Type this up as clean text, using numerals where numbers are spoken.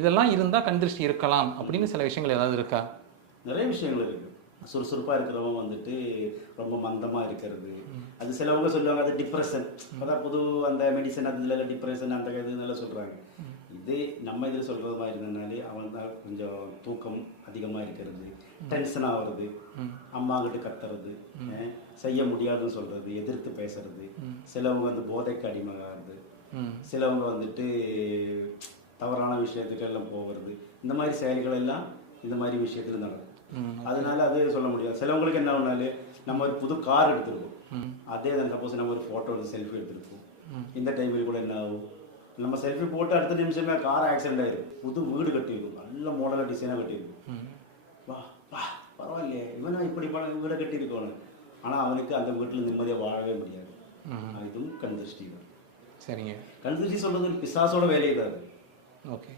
இதெல்லாம் இருந்தால் கண் திருஷ்டி இருக்கலாம் அப்படின்னு சில விஷயங்கள் ஏதாவது இருக்கா? நிறைய விஷயங்கள் இருக்குது. சுறுசுறுப்பாக இருக்கிறவங்க வந்துட்டு ரொம்ப மந்தமாக இருக்கிறது, அது சிலவங்க சொல்லுவாங்க அது டிப்ரெஷன். அதான் புது அந்த மெடிசன் அதுல டிப்ரெஷன் அந்த இதுன்னெல்லாம் சொல்கிறாங்க. இதே நம்ம இதில் சொல்கிறது மாதிரி இருந்ததுனாலே அவன் தான் கொஞ்சம் தூக்கம் அதிகமாக இருக்கிறது, டென்ஷனாக வருது, அம்மா கிட்ட கத்துறது, செய்ய முடியாதுன்னு சொல்கிறது, எதிர்த்து பேசுறது, சிலவங்க வந்து போதைக்கு அடிமையாகிறது, சிலவங்க வந்துட்டு தவறான விஷயத்துக்கு எல்லாம் போகிறது, இந்த மாதிரி செயல்கள் எல்லாம் இந்த மாதிரி விஷயத்துல நடக்கும். அதனால அது சொல்ல முடியாது. சிலவங்களுக்கு என்ன ஒன்றாலே நம்ம ஒரு புது கார் எடுத்துருக்கோம், அதே தான் சப்போஸ் நம்ம ஒரு ஃபோட்டோ எடுத்து செல்ஃபி எடுத்துருக்கோம், இந்த டைமில் கூட என்ன ஆகும், நம்ம செல்ஃபி போட்டு அடுத்த நிமிஷமே கார் ஆக்சிடென்ட் ஆயிடும். புது வீடு கட்டியிருக்கும், நல்ல மாடலாக டிசைனாக கட்டியிருக்கும், வா வா பரவாயில்லையே இவனா இப்படி வீடை கட்டியிருக்கோன்னு. ஆனால் அவனுக்கு அந்த வீட்டில் நிம்மதியாக வாழவே முடியாது. இதுவும் கண் திருஷ்டி தான். சரிங்க. கண் திருஷ்டி சொல்றது பிசாசோட வேலையை தான். ஓகே.